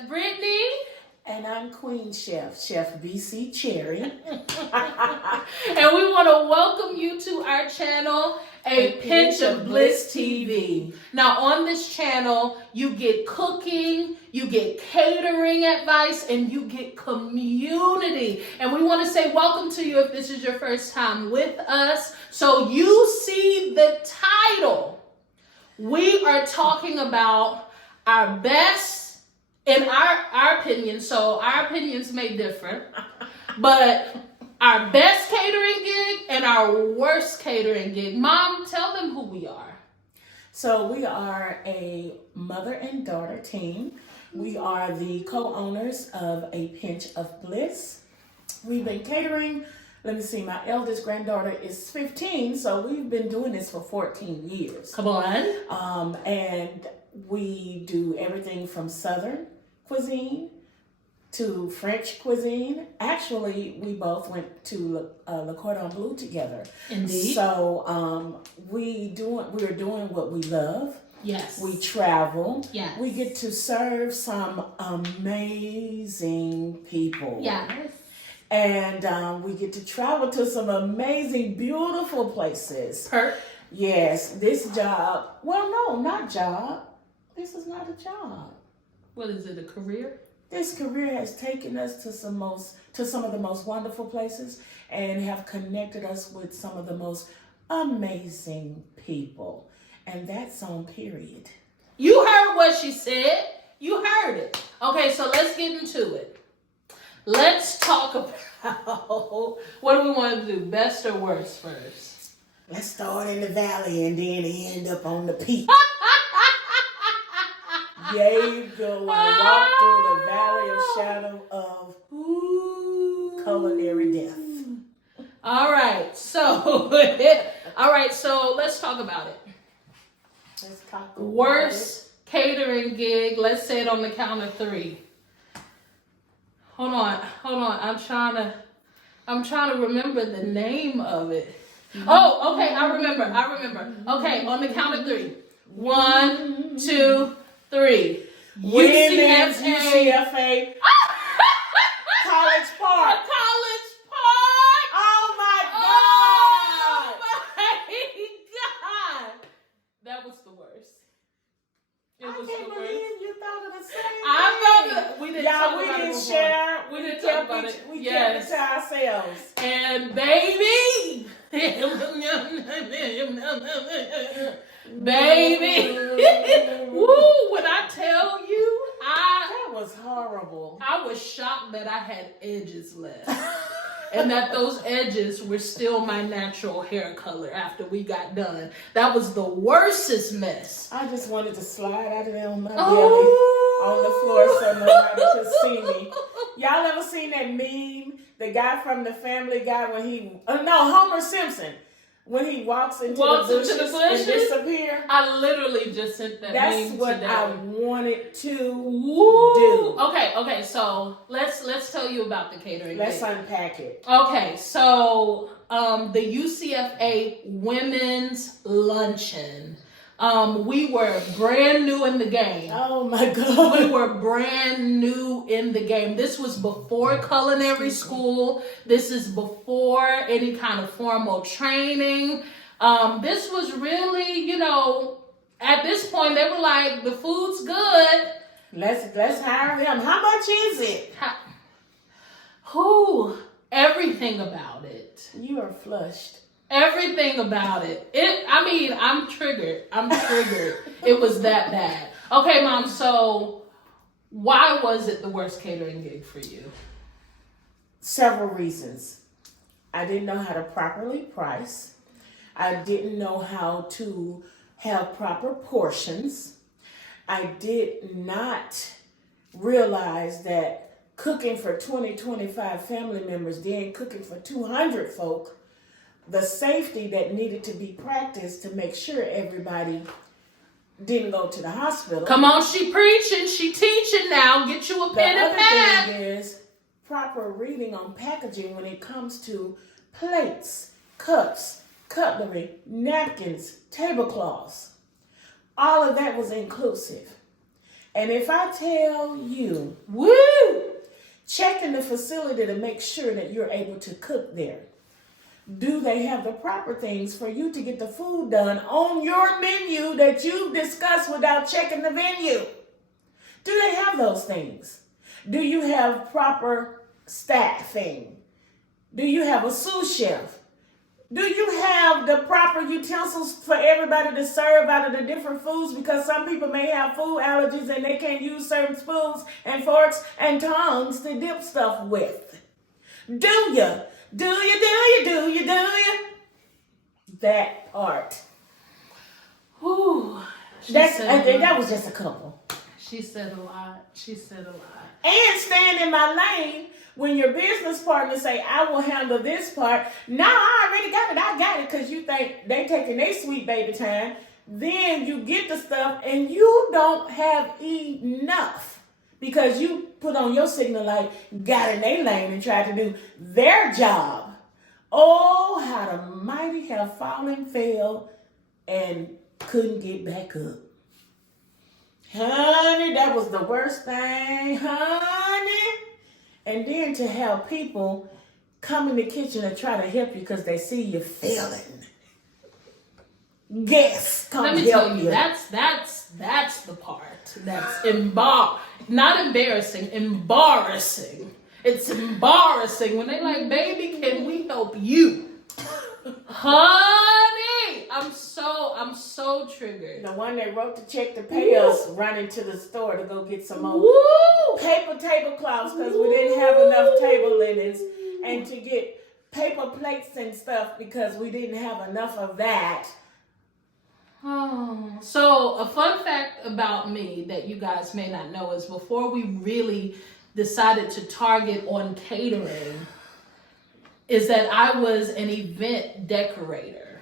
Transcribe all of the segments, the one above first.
Chef Brittany. And I'm Queen Chef, Chef BC Cherry. And we want to welcome you to our channel, A Pinch of Bliss TV. Now, on this channel, you get cooking, you get catering advice, and you get community. And we want to say welcome to you if this is your first time with us. So you see the title. We are talking about our best, in our opinion, so our opinions may differ, but our best catering gig and our worst catering gig. Mom, tell them who we are. So we are a mother and daughter team. We are the co-owners of A Pinch of Bliss. We've been catering, let me see, my eldest granddaughter is 15, so we've been doing this for 14 years. Come on. And we do everything from Southern cuisine to French cuisine. Actually, we both went to Le Cordon Bleu together. Indeed. So we're doing what we love. Yes. We travel. Yes. We get to serve some amazing people. Yes. And we get to travel to some amazing, beautiful places. Yes, this job, well, no, not job. This is not a job. What is it, a career? This career has taken us to some of the most wonderful places and have connected us with some of the most amazing people. And that's on period. You heard what she said. You heard it. Okay, so let's get into it. Let's talk about what do we want to do, best or worst first? Let's start in the valley and then end up on the peak. Yeah, you go and walk through the valley of shadow of culinary death. All right, so let's talk about it. Let's talk about Worst catering gig. Let's say it on the count of 3. Hold on. I'm trying to remember the name of it. Oh, okay. I remember. Okay, on the count of 3. 1, 2, 3. Women's UCFA College Park. College Park. Oh my Oh God! my God! That was the worst. It was I can't the believe worst. you thought of the same thing. I thought that we didn't talk Yeah, about we it didn't before. share. We didn't talk about it. We Yes. kept it to ourselves. And baby, baby, woo! When I tell you, That was horrible. I was shocked that I had edges left. And that those edges were still my natural hair color after we got done. That was the worstest mess. I just wanted to slide out of there on my belly on the floor so nobody could see me. Y'all ever seen that meme? The guy from the Family Guy when Homer Simpson. When he walks into the bushes and disappear. I literally just sent that That's meme what today. I wanted to Woo. do. Okay, so let's tell you about the catering. Let's unpack it. Okay, so the UCFA Women's Luncheon. We were brand new in the game. Oh my God. We were brand new in the game. This was before culinary school. This is before any kind of formal training. This was really, at this point they were like, the food's good. Let's hire them. How much is it? Everything about it. You are flushed. Everything about it. I'm triggered. It was that bad. Okay, Mom, so why was it the worst catering gig for you? Several reasons. I didn't know how to properly price. I didn't know how to have proper portions. I did not realize that cooking for 20, 25 family members, then cooking for 200 folk, the safety that needed to be practiced to make sure everybody didn't go to the hospital. Come on, she preaching, she teaching now. Get you a pen and pad. The other thing is proper reading on packaging when it comes to plates, cups, cutlery, napkins, tablecloths. All of that was inclusive. And if I tell you, Woo! check in the facility to make sure that you're able to cook there. Do they have the proper things for you to get the food done on your menu that you've discussed without checking the venue? Do they have those things? Do you have proper staffing? Do you have a sous chef? Do you have the proper utensils for everybody to serve out of the different foods? Because some people may have food allergies and they can't use certain spoons and forks and tongs to dip stuff with. Do you? Do you? That part. Whew. I think that was just a couple. She said a lot. And stand in my lane when your business partner say, I will handle this part. No, I already got it. I got it, because you think they taking their sweet baby time. Then you get the stuff and you don't have enough because you put on your signal light, got in their lane and tried to do their job. Oh, how the mighty have fallen, fell, and couldn't get back up. Honey, that was the worst thing, honey. And then to have people come in the kitchen and try to help you because they see you failing. Guess, come Let me help tell you, you. that's the part that's not embarrassing, embarrassing. It's embarrassing when they like, baby, can we help you? Honey, I'm so triggered. The one that wrote the check to pay us running to the store to go get some more Woo! paper tablecloths because we didn't have enough table linens, and to get paper plates and stuff because we didn't have enough of that. Oh. So a fun fact about me that you guys may not know is before we really decided to target on catering is that I was an event decorator.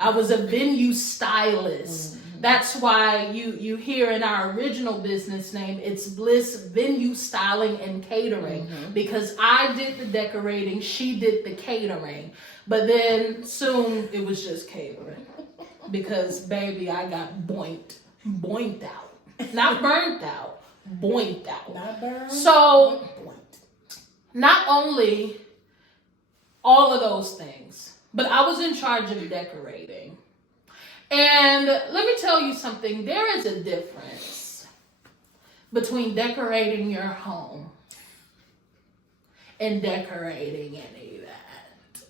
I was a venue stylist. Mm-hmm. That's why you hear in our original business name, it's Bliss Venue Styling and Catering, because I did the decorating, she did the catering. But then soon it was just catering because, baby, I got boinked out. Not burnt out, boinked out. Not burned. So, not only all of those things, but I was in charge of decorating. And let me tell you something, there is a difference between decorating your home and decorating an event.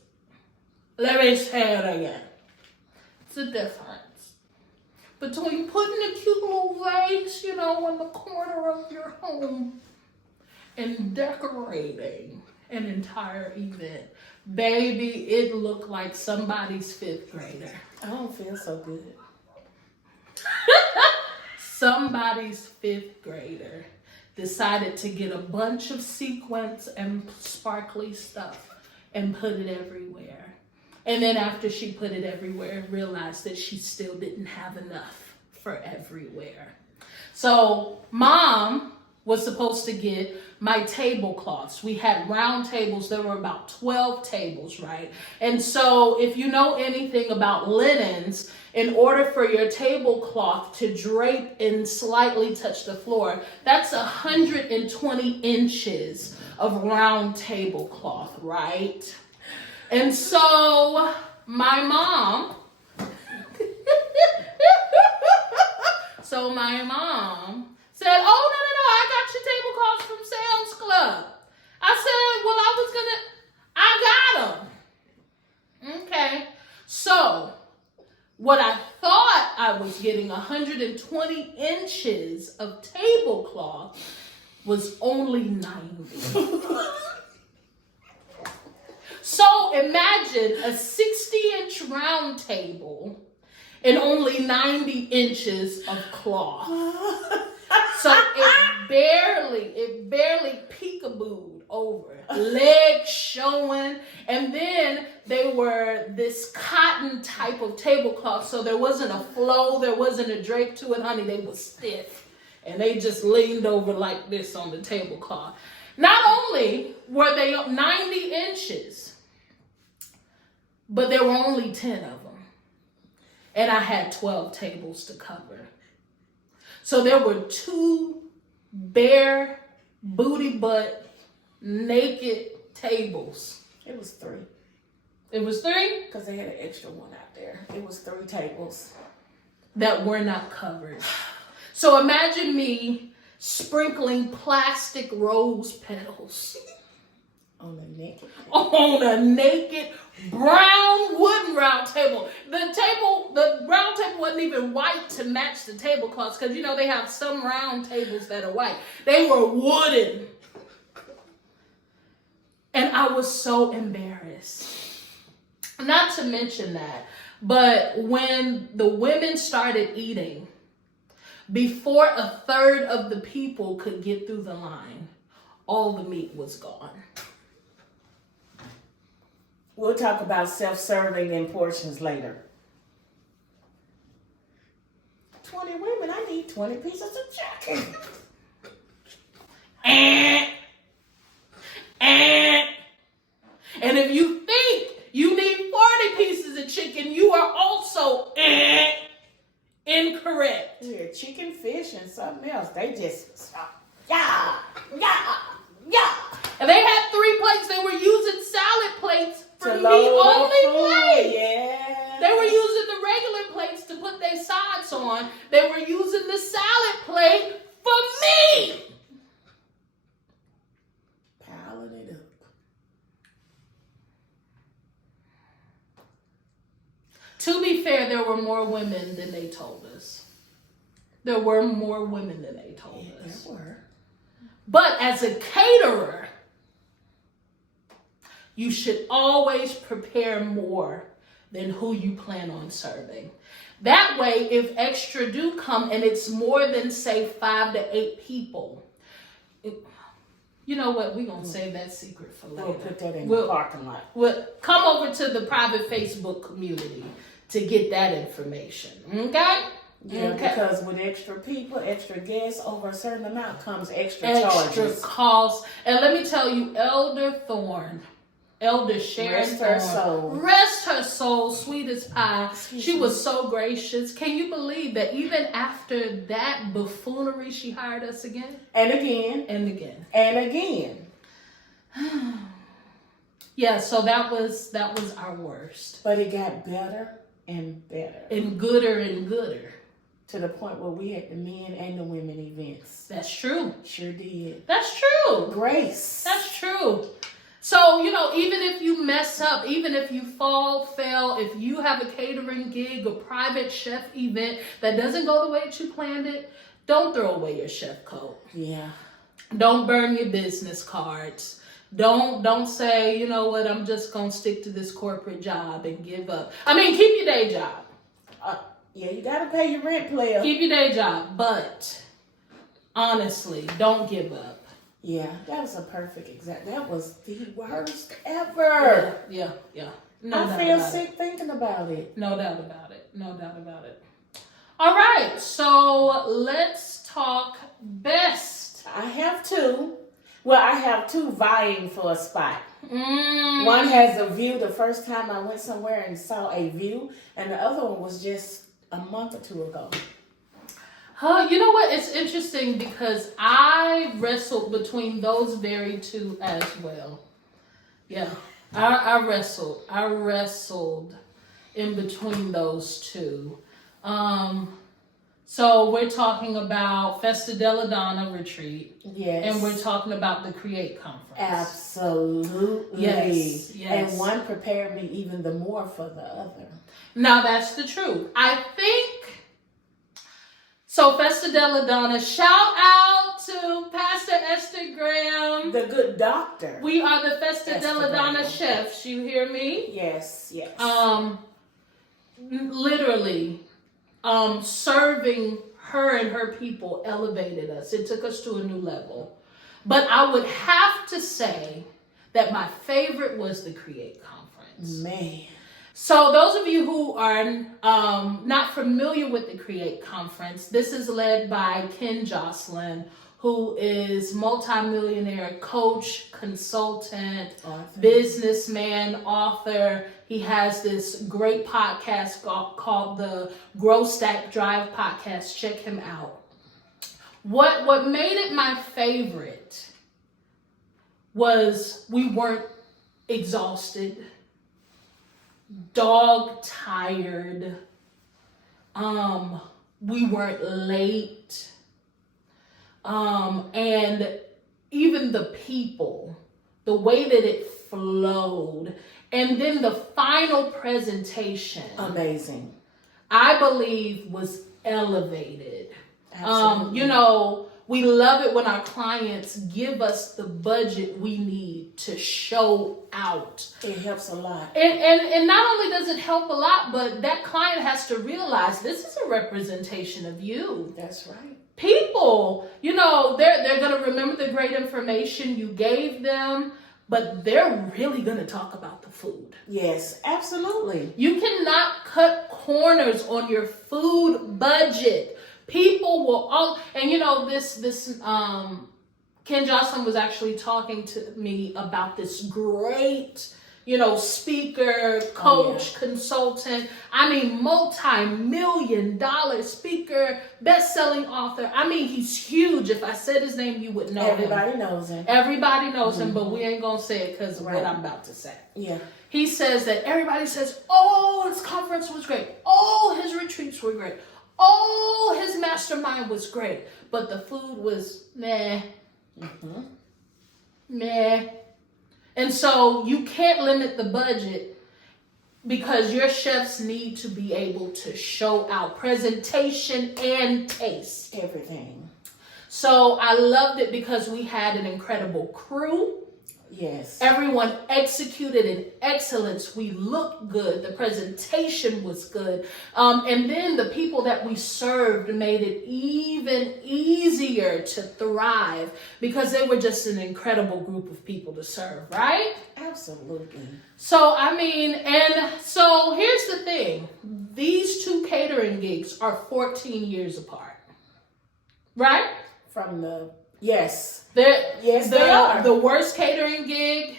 Let me say it again. It's a difference between putting a cute little vase, in the corner of your home and decorating an entire event. Baby, it looked like somebody's 5th grader. I don't feel so good. Somebody's 5th grader decided to get a bunch of sequins and sparkly stuff and put it everywhere. And then after she put it everywhere, realized that she still didn't have enough for everywhere. So Mom was supposed to get my tablecloths. We had round tables. There were about 12 tables, right? And so if you know anything about linens, in order for your tablecloth to drape and slightly touch the floor, that's 120 inches of round tablecloth, right? And so my mom said, oh, no, I got your tablecloths from Sam's Club. I said, I got them. Okay. So what I thought I was getting 120 inches of tablecloth was only 90. So imagine a 60-inch round table and only 90 inches of cloth. So it barely peekabooed over. Legs showing. And then they were this cotton type of tablecloth. So there wasn't a flow. There wasn't a drape to it, honey. They were stiff. And they just leaned over like this on the tablecloth. Not only were they 90 inches, but there were only 10 of them. And I had 12 tables to cover. So there were 2 bare, booty butt, naked tables. It was 3. It was 3? Because they had an extra one out there. It was 3 tables. That were not covered. So imagine me sprinkling plastic rose petals on a naked brown wooden round table. The round table wasn't even white to match the tablecloths, because you know they have some round tables that are white. They were wooden. And I was so embarrassed. Not to mention that, but when the women started eating, before a third of the people could get through the line, all the meat was gone. We'll talk about self-serving and portions later. 20 women, I need 20 pieces of chicken. And if you think you need 40 pieces of chicken, you are also incorrect. Yeah, chicken, fish, and something else. They just, And they had 3 plates. They were using salad plates for to meat load only plate. Yeah. They were using the regular plates to put their sides on. They were using the salad plate for me. Piling it up. To be fair, there were more women than they told us. There were more women than they told us. There were. But as a caterer, you should always prepare more than who you plan on serving. That way, if extra do come and it's more than, say, 5 to 8 people, you know what? We're going to save that secret for later. We'll put that in the parking lot. We'll come over to the private Facebook community to get that information. Okay? Yeah, okay. Because with extra people, extra guests, over a certain amount comes extra Extra charges. costs. And let me tell you, Elder Sharon Rest her soul. Rest her soul, sweet as pie. She was so gracious. Can you believe that even after that buffoonery, she hired us again? And again. And again. And again. Yeah, so that was our worst. But it got better and better. And gooder. To the point where we had the men and the women events. That's true. Sure did. That's true. Grace. That's true. So, even if you mess up, even if you fell, if you have a catering gig, a private chef event that doesn't go the way that you planned it, don't throw away your chef coat. Yeah. Don't burn your business cards. Don't say, you know what, I'm just going to stick to this corporate job and give up. I mean, keep your day job. Yeah, you got to pay your rent, player. Keep your day job, but honestly, don't give up. Yeah, that was a perfect example. That was the worst ever. Yeah. I feel sick thinking about it. No doubt about it. All right, so let's talk best. I have 2. Well, I have 2 vying for a spot. One has a view the first time I went somewhere and saw a view, and the other one was just a month or 2 ago. You know what? It's interesting because I wrestled between those very 2 as well. Yeah, I wrestled in between those 2. So we're talking about Festa della Donna retreat. Yes. And we're talking about the Create Conference. Absolutely. Yes. And one prepared me even the more for the other. Now that's the truth. I think, so Festa della Donna, shout out to Pastor Esther Graham. The good doctor. We are the Festa della Donna chefs. You hear me? Yes. Literally, serving her and her people elevated us. It took us to a new level. But I would have to say that my favorite was the Create Conference. Man. So those of you who are not familiar with the Create Conference, this is led by Ken Jocelyn, who is multimillionaire coach, consultant, businessman, author. He has this great podcast called the Grow Stack Drive podcast. Check him out. What made it my favorite was we weren't exhausted, dog tired. We weren't late. And even the people, the way that it flowed, and then the final presentation, amazing, I believe was elevated. Absolutely. You know, we love it when our clients give us the budget we need to show out. It helps a lot. And not only does it help a lot, but that client has to realize this is a representation of you. That's right. People, you know, they're going to remember the great information you gave them, but they're really going to talk about the food. Yes, absolutely. You cannot cut corners on your food budget. People will all, and you know, Ken Jocelyn was actually talking to me about this great, you know, speaker, coach, consultant. I mean, multi-million-dollar speaker, best-selling author. I mean, he's huge. If I said his name, you would know Everybody knows him. Everybody knows him, but we ain't gonna say it because of what I'm about to say. Yeah. He says that everybody says, oh, his conference was great. Oh, his retreats were great. Oh, his mastermind was great. But the food was meh. Meh. And so you can't limit the budget because your chefs need to be able to show out presentation and taste. Everything. So I loved it because we had an incredible crew. Yes. Everyone executed in excellence. We looked good. The presentation was good. And then the people that we served made it even easier to thrive because they were just an incredible group of people to serve, right? Absolutely. So, I mean, and so here's the thing. These two catering gigs are 14 years apart, right? Yes. Yes, they are. The worst catering gig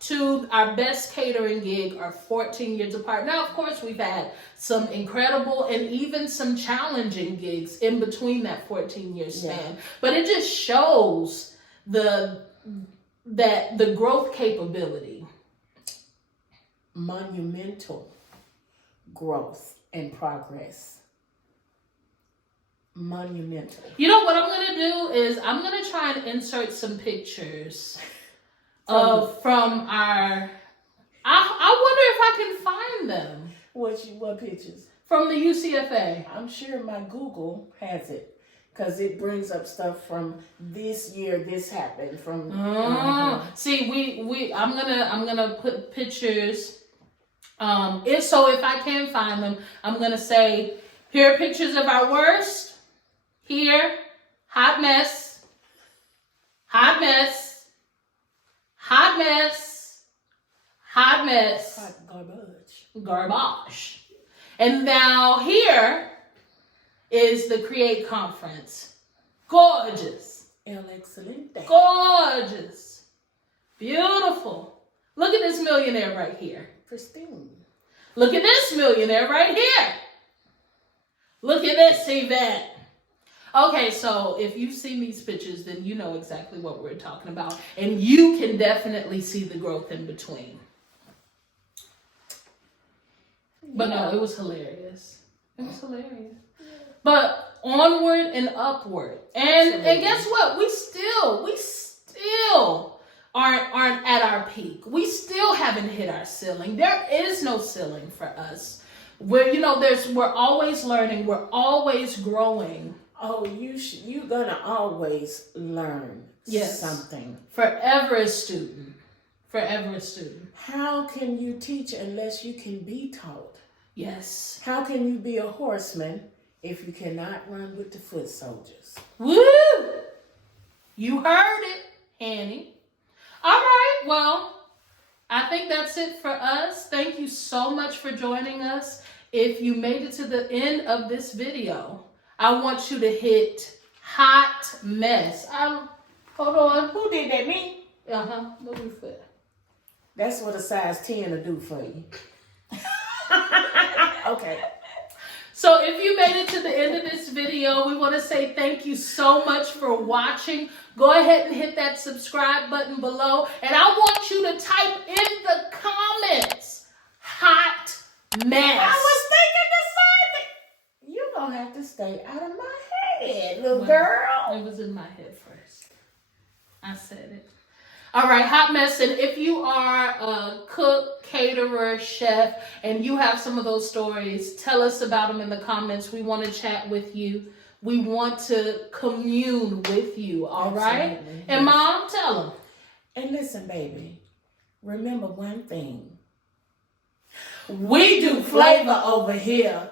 to our best catering gig are 14 years apart. Now, of course, we've had some incredible and even some challenging gigs in between that 14-year span. Yeah. But it just shows the growth capability. Monumental growth and progress. Monumental. You know what I'm going to do is I'm going to try and insert some pictures from our, I wonder if I can find them. What pictures? From the UCFA. I'm sure my Google has it because it brings up stuff from this year. This happened from. See, I'm gonna put pictures. If I can find them, I'm gonna say here are pictures of our worst. Here, hot mess, hot mess, hot mess, hot mess, hot garbage. And now here is the Create Conference. Gorgeous. El Excelente. Gorgeous. Beautiful. Look at this millionaire right here. Pristine. Look at this millionaire right here. Look at this event. Okay, so if you've seen these pictures, then you know exactly what we're talking about. And you can definitely see the growth in between. But no, it was hilarious. It was hilarious. But onward and upward. And guess what? We still aren't at our peak. We still haven't hit our ceiling. There is no ceiling for us. We're always learning. We're always growing. Oh, you're gonna always learn something. Forever a student. Forever a student. How can you teach unless you can be taught? Yes. How can you be a horseman if you cannot run with the foot soldiers? Woo! You heard it, Annie. All right, well, I think that's it for us. Thank you so much for joining us. If you made it to the end of this video, I want you to hit hot mess. Hold on. Who did that? Me? Move your foot. That's what a size 10 will do for you. Okay. So if you made it to the end of this video, we want to say thank you so much for watching. Go ahead and hit that subscribe button below. And I want you to type in the comments, hot mess. I was thinking the same thing. You're going to have to stay out of my head, little girl. It was in my head first. I said it. All right, hot mess. And if you are a cook, caterer, chef, and you have some of those stories, tell us about them in the comments. We want to chat with you. We want to commune with you, all right? Absolutely. And Mom, tell them. And listen, baby, remember one thing. We do flavor over here.